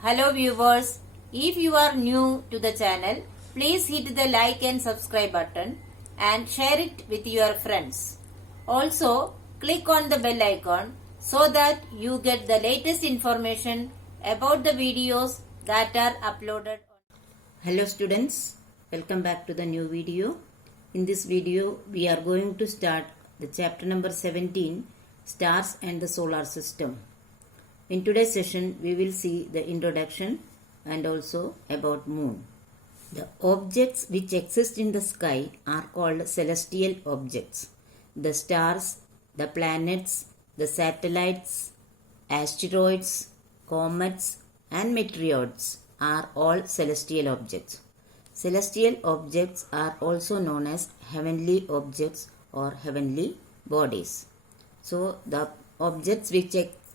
Hello viewers, if you are new to the channel, please hit the like and subscribe button and share it with your friends. Also, click on the bell icon so that you get the latest information about the videos that are uploaded. Hello students, welcome back to the new video. In this video, we are going to start the chapter number 17, Stars and the Solar System. In today's session, we will see the introduction and also about moon. The objects which exist in the sky are called celestial objects. The stars, the planets, the satellites, asteroids, comets and meteoroids are all celestial objects. Celestial objects are also known as heavenly objects or heavenly bodies. So, the objects which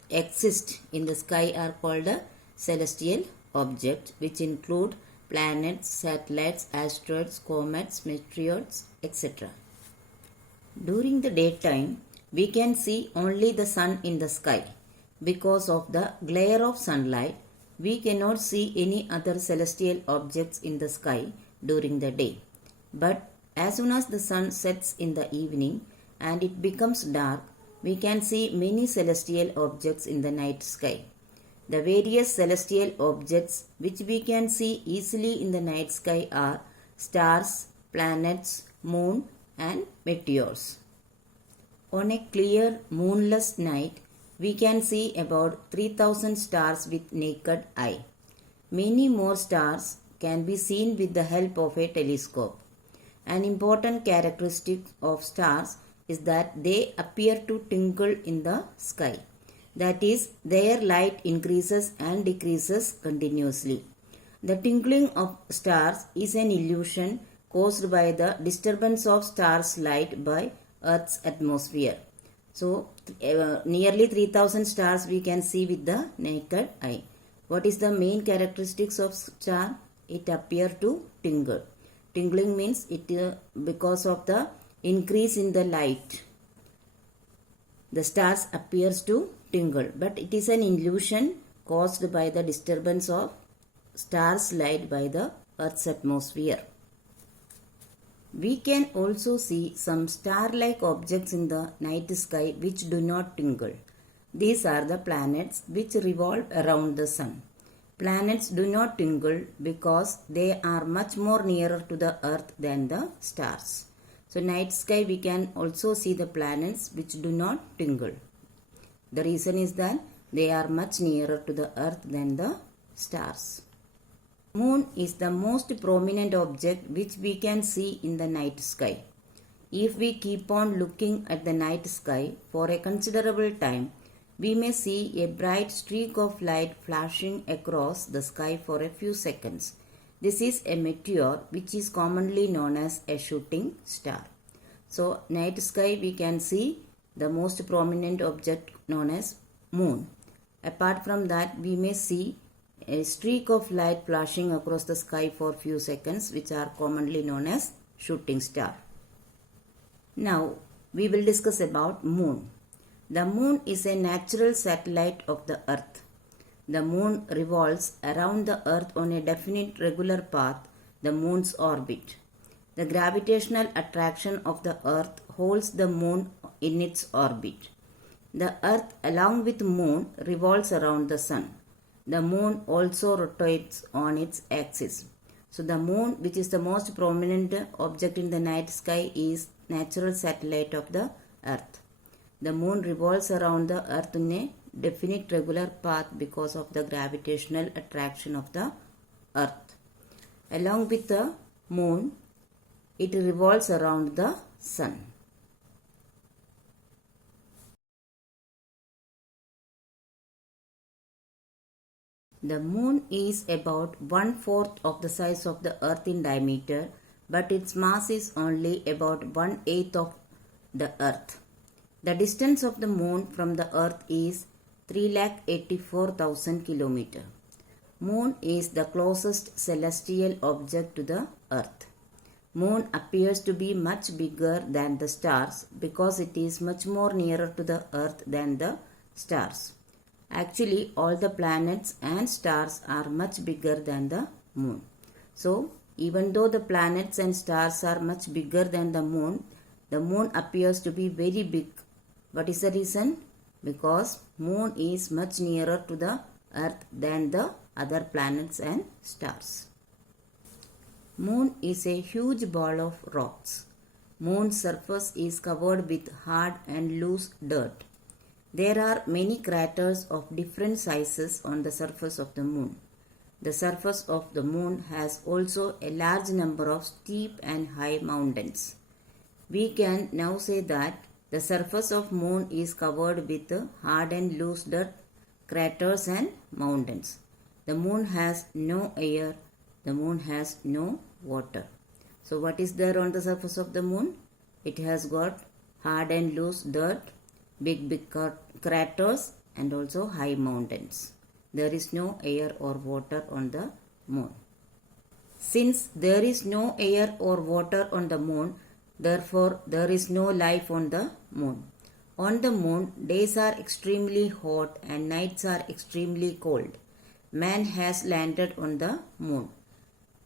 exist in the sky are called celestial objects, which include planets, satellites, asteroids, comets, meteoroids, etc. During the daytime, we can see only the sun in the sky. Because of the glare of sunlight, we cannot see any other celestial objects in the sky during the day. But as soon as the sun sets in the evening and it becomes dark, we can see many celestial objects in the night sky. The various celestial objects which we can see easily in the night sky are stars, planets, moon and meteors. On a clear moonless night, we can see about 3000 stars with naked eye. Many more stars can be seen with the help of a telescope. An important characteristic of stars is that they appear to twinkle in the sky. That is, their light increases and decreases continuously. The twinkling of stars is an illusion caused by the disturbance of stars' light by Earth's atmosphere. So, nearly 3000 stars we can see with the naked eye. What is the main characteristics of star? It appear to twinkle. Twinkling means it because of the increase in the light. The stars appears to twinkle, but it is an illusion caused by the disturbance of stars' light by the Earth's atmosphere. We can also see some star-like objects in the night sky which do not twinkle. These are the planets which revolve around the sun. Planets do not twinkle because they are much more nearer to the Earth than the stars. So, night sky we can also see the planets which do not twinkle. The reason is that they are much nearer to the Earth than the stars. Moon is the most prominent object which we can see in the night sky. If we keep on looking at the night sky for a considerable time, we may see a bright streak of light flashing across the sky for a few seconds. This is a meteor which is commonly known as a shooting star. So, night sky we can see the most prominent object known as moon. Apart from that, we may see a streak of light flashing across the sky for few seconds which are commonly known as shooting star. Now, we will discuss about moon. The moon is a natural satellite of the earth. The moon revolves around the earth on a definite regular path, the moon's orbit. The gravitational attraction of the earth holds the moon in its orbit. The earth along with moon revolves around the sun. The moon also rotates on its axis. So the moon, which is the most prominent object in the night sky, is natural satellite of the earth. The moon revolves around the earth in a definite regular path because of the gravitational attraction of the earth. Along with the moon, it revolves around the sun. The moon is about 1/4 of the size of the earth in diameter, but its mass is only about 1/8 of the earth. The distance of the moon from the earth is 384,000 km. Moon is the closest celestial object to the earth. Moon appears to be much bigger than the stars because it is much more nearer to the earth than the stars. Actually, all the planets and stars are much bigger than the moon. So, even though the planets and stars are much bigger than the moon appears to be very big. What is the reason? Because moon is much nearer to the earth than the other planets and stars. Moon is a huge ball of rocks. Moon's surface is covered with hard and loose dirt. There are many craters of different sizes on the surface of the moon. The surface of the moon has also a large number of steep and high mountains. We can now say that the surface of moon is covered with hard and loose dirt, craters and mountains. The moon has no air. The moon has no water. So what is there on the surface of the moon? It has got hard and loose dirt, big craters and also high mountains. There is no air or water on the moon. Since there is no air or water on the moon, therefore there is no life on the moon. On the moon, days are extremely hot and nights are extremely cold. Man has landed on the moon.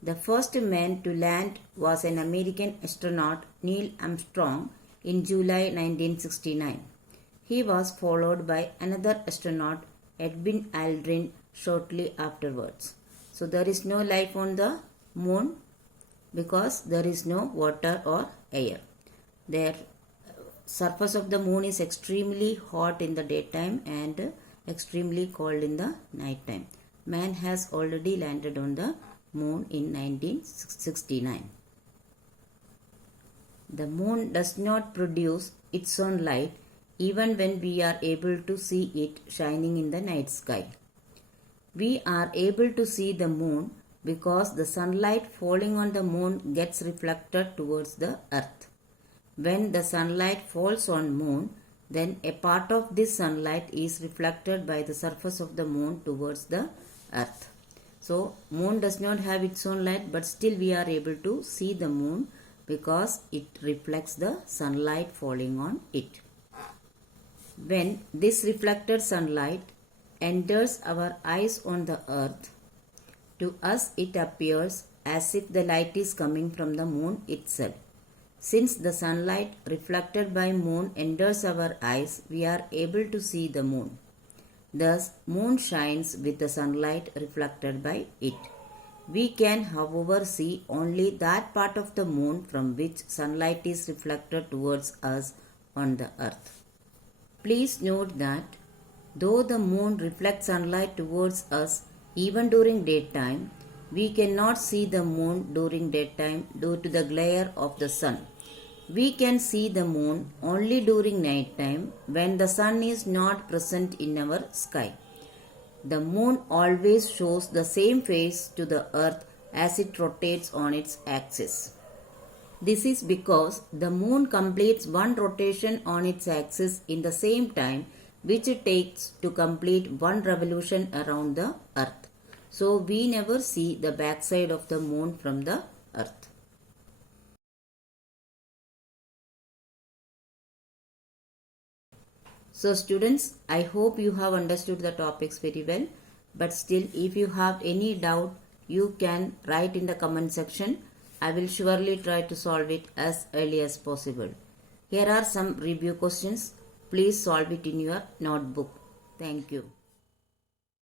The first man to land was an American astronaut, Neil Armstrong, in July 1969. He was followed by another astronaut, Edwin Aldrin, shortly afterwards. So there is no life on the moon because there is no water or air. The surface of the moon is extremely hot in the daytime and extremely cold in the nighttime. Man has already landed on the moon in 1969. The moon does not produce its own light even when we are able to see it shining in the night sky. We are able to see the moon because the sunlight falling on the moon gets reflected towards the earth. When the sunlight falls on moon, then a part of this sunlight is reflected by the surface of the moon towards the earth. So, moon does not have its own light, but still we are able to see the moon because it reflects the sunlight falling on it. When this reflected sunlight enters our eyes on the earth, to us it appears as if the light is coming from the moon itself. Since the sunlight reflected by moon enters our eyes, we are able to see the moon. Thus, moon shines with the sunlight reflected by it. We can, however, see only that part of the moon from which sunlight is reflected towards us on the earth. Please note that though the moon reflects sunlight towards us even during daytime, we cannot see the moon during daytime due to the glare of the sun. We can see the moon only during night time when the sun is not present in our sky. The moon always shows the same face to the earth as it rotates on its axis. This is because the moon completes one rotation on its axis in the same time which it takes to complete one revolution around the earth. So we never see the backside of the moon from the earth. So students, I hope you have understood the topics very well. But still, if you have any doubt, you can write in the comment section. I will surely try to solve it as early as possible. Here are some review questions. Please solve it in your notebook. Thank you.